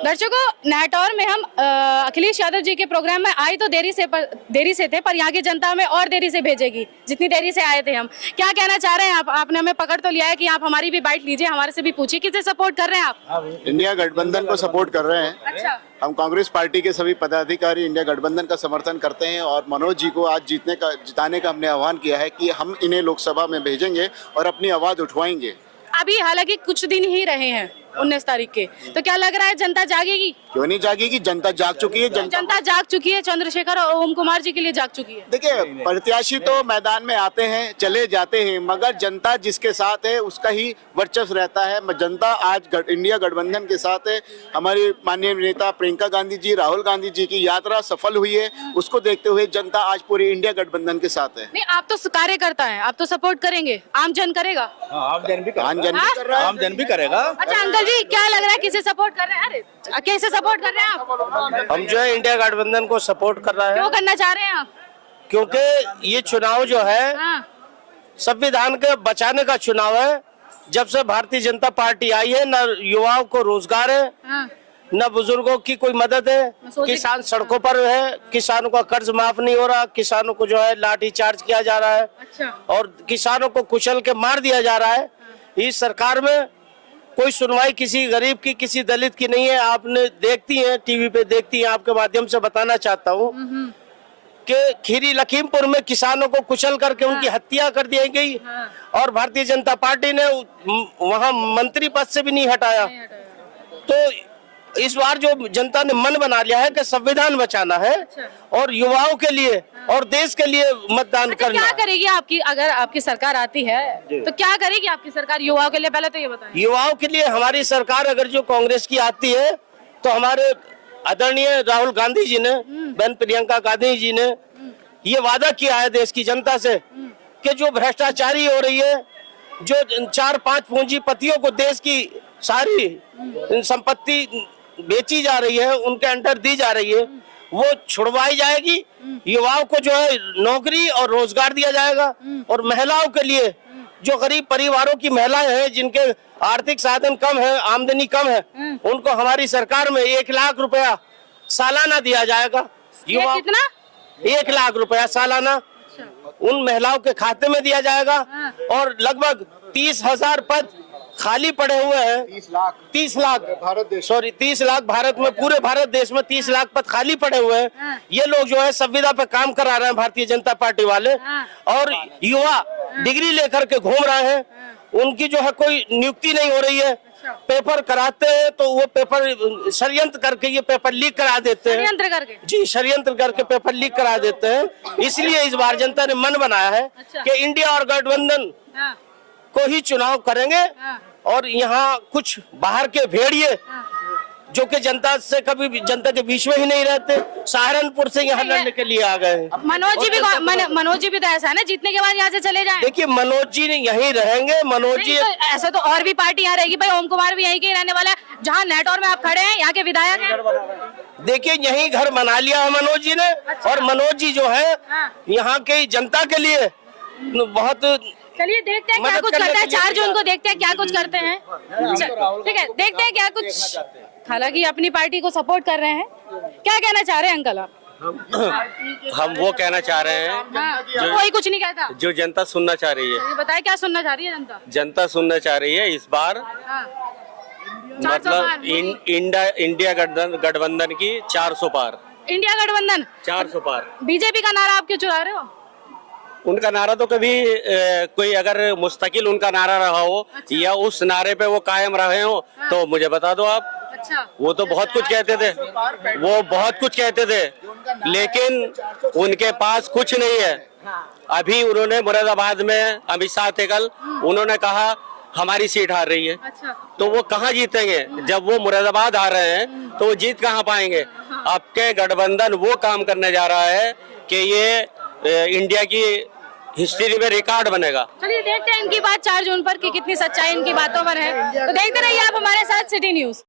दर्शकों, नेटौर में हम अखिलेश यादव जी के प्रोग्राम में आए तो देरी से थे, पर यहाँ की जनता हमें और देरी से भेजेगी जितनी देरी से आए थे हम। क्या कहना चाह रहे हैं आप? आपने हमें पकड़ तो लिया है कि आप हमारी भी बाइट लीजिए, हमारे से भी पूछिए किसे सपोर्ट कर रहे हैं आप? इंडिया गठबंधन को सपोर्ट कर रहे हैं। अच्छा, हम कांग्रेस पार्टी के सभी पदाधिकारी इंडिया गठबंधन का समर्थन करते हैं और मनोज जी को आज जिताने का हमने आह्वान किया है कि हम इन्हें लोकसभा में भेजेंगे और अपनी आवाज उठवाएंगे। अभी हालांकि कुछ दिन ही रहे हैं 19 तारीख के, तो क्या लग रहा है जनता जागेगी? क्यों नहीं जागेगी, जनता जाग चुकी है। जनता जाग चुकी है, चंद्रशेखर और ओम कुमार जी के लिए जाग चुकी है। देखिए, प्रत्याशी तो मैदान में आते हैं चले जाते हैं, मगर जनता जिसके साथ है उसका ही वर्चस्व रहता है। जनता आज इंडिया गठबंधन के साथ है। हमारी माननीय नेता प्रियंका गांधी जी, राहुल गांधी जी की यात्रा सफल हुई है, उसको देखते हुए जनता आज पूरी इंडिया गठबंधन के साथ है। नहीं, आप तो कार्यकर्ता हैं, आप तो सपोर्ट करेंगे, आम जन करेगा? आम जन भी कर रहा है, आम जन भी करेगा। अच्छा अंकल जी, क्या लग रहा है किसे सपोर्ट कर रहे हैं? अरे कैसे सपोर्ट कर रहे हैं आप? हम जो है इंडिया गठबंधन को सपोर्ट कर रहा है। क्यों करना चाह रहे हैं आप? क्योंकि ये चुनाव जो है हाँ, संविधान के बचाने का चुनाव है। जब से भारतीय जनता पार्टी आई है, न युवाओं को रोजगार है, हाँ, न बुजुर्गों की कोई मदद है। किसान सड़कों पर है, किसानों का कर्ज माफ नहीं हो रहा, किसानों को जो है लाठी चार्ज किया जा रहा है। अच्छा, और किसानों को कुचल के मार दिया जा रहा है। इस सरकार में कोई सुनवाई किसी गरीब की, किसी दलित की नहीं है। आपने देखती हैं, टीवी पे देखती हैं। आपके माध्यम से बताना चाहता हूँ कि खीरी लखीमपुर में किसानों को कुचल करके उनकी हत्या कर दी गई और भारतीय जनता पार्टी ने वहाँ मंत्री पद से भी नहीं हटाया। तो इस बार जो जनता ने मन बना लिया है कि संविधान बचाना है और युवाओं के लिए और देश के लिए मतदान करना। क्या करेगी आपकी, अगर आपकी सरकार आती है तो क्या करेगी आपकी सरकार युवाओं के लिए? पहले तो ये बताएं। युवाओं के लिए हमारी सरकार अगर जो कांग्रेस की आती है तो हमारे आदरणीय राहुल गांधी जी ने, बहन प्रियंका गांधी जी ने ये वादा किया है देश की जनता से कि जो भ्रष्टाचारी हो रही है, जो 4-5 पूंजीपतियों को देश की सारी संपत्ति बेची जा रही है, उनके अंडर दी जा रही है, वो छुड़वाई जाएगी। युवाओं को जो है नौकरी और रोजगार दिया जाएगा और महिलाओं के लिए, जो गरीब परिवारों की महिलाएं हैं जिनके आर्थिक साधन कम है, आमदनी कम है, उनको हमारी सरकार में 1 लाख रुपया सालाना दिया जाएगा। युवा कितना? 1 लाख रुपया सालाना उन महिलाओं के खाते में दिया जाएगा। और लगभग 30,000 पद खाली पड़े हुए हैं। 30 लाख भारत में, पूरे भारत देश में 30 लाख पद खाली पड़े हुए हैं। ये लोग जो है संविदा पे काम करा रहे हैं भारतीय जनता पार्टी वाले, और युवा डिग्री लेकर के घूम रहे हैं। उनकी जो है कोई नियुक्ति नहीं हो रही है। पेपर कराते हैं तो वो पेपर षड्यंत्र करके ये पेपर लीक करा देते हैं। षड्यंत्र करके? जी, षड्यंत्र करके पेपर लीक करा देते हैं। इसलिए इस बार जनता ने मन बनाया है कि इंडिया और गठबंधन को ही चुनाव करेंगे। और यहाँ कुछ बाहर के भेड़िए जो कि जनता से कभी भी, जनता के बीच में ही नहीं रहते, सहारनपुर से यहाँ लड़ने के लिए आ गए। मनोज जी भी तो ऐसा है ना, जीतने के बाद यहाँ से चले जाएं। देखिए, मनोज जी यहीं रहेंगे। मनोज जी तो ऐसा तो और भी पार्टी यहाँ रहेगी भाई। ओम कुमार भी यहीं के रहने वाला है, जहाँ नेटौर में आप खड़े हैं, यहाँ के विधायक हैं। देखिए, यहीं घर बना लिया है मनोज जी ने। और मनोज जी जो है यहाँ के जनता के लिए बहुत, चलिए देखते हैं क्या कुछ करते हैं। 4 जून को देखते हैं क्या कुछ करते हैं। ठीक है, देखते हैं क्या कुछ। हालांकि अपनी पार्टी को सपोर्ट कर रहे हैं। क्या कहना चाह रहे हैं अंकल आप? हम वो कहना चाह रहे हैं कोई कुछ नहीं कहता, जो जनता सुनना चाह रही है। ये बताए क्या सुनना चाह रही है जनता? जनता सुनना चाह रही है इस बार, मतलब इंडिया गठबंधन की 400 पार। इंडिया गठबंधन 400 पार। बीजेपी का नारा आप क्यों चुरा रहे हो? उनका नारा तो कभी कोई अगर मुस्तकिल उनका नारा रहा हो या उस नारे पे वो कायम रहे हो तो मुझे बता दो आप। अच्छा, वो तो बहुत कुछ कहते थे, लेकिन उनके पास कुछ नहीं है। अभी उन्होंने मुरादाबाद में अमित शाह थे कल, उन्होंने कहा हमारी सीट हार रही है। अच्छा, तो वो कहाँ जीतेंगे? जब वो मुरादाबाद आ रहे हैं तो वो जीत कहाँ पाएंगे? आपके गठबंधन वो काम करने जा रहा है कि ये इंडिया की हिस्ट्री में रिकॉर्ड बनेगा। चलिए देखते हैं इनकी बात 4 जून पर कि कितनी सच्चाई इनकी बातों पर है। तो देखते रहिए आप हमारे साथ सिटी न्यूज।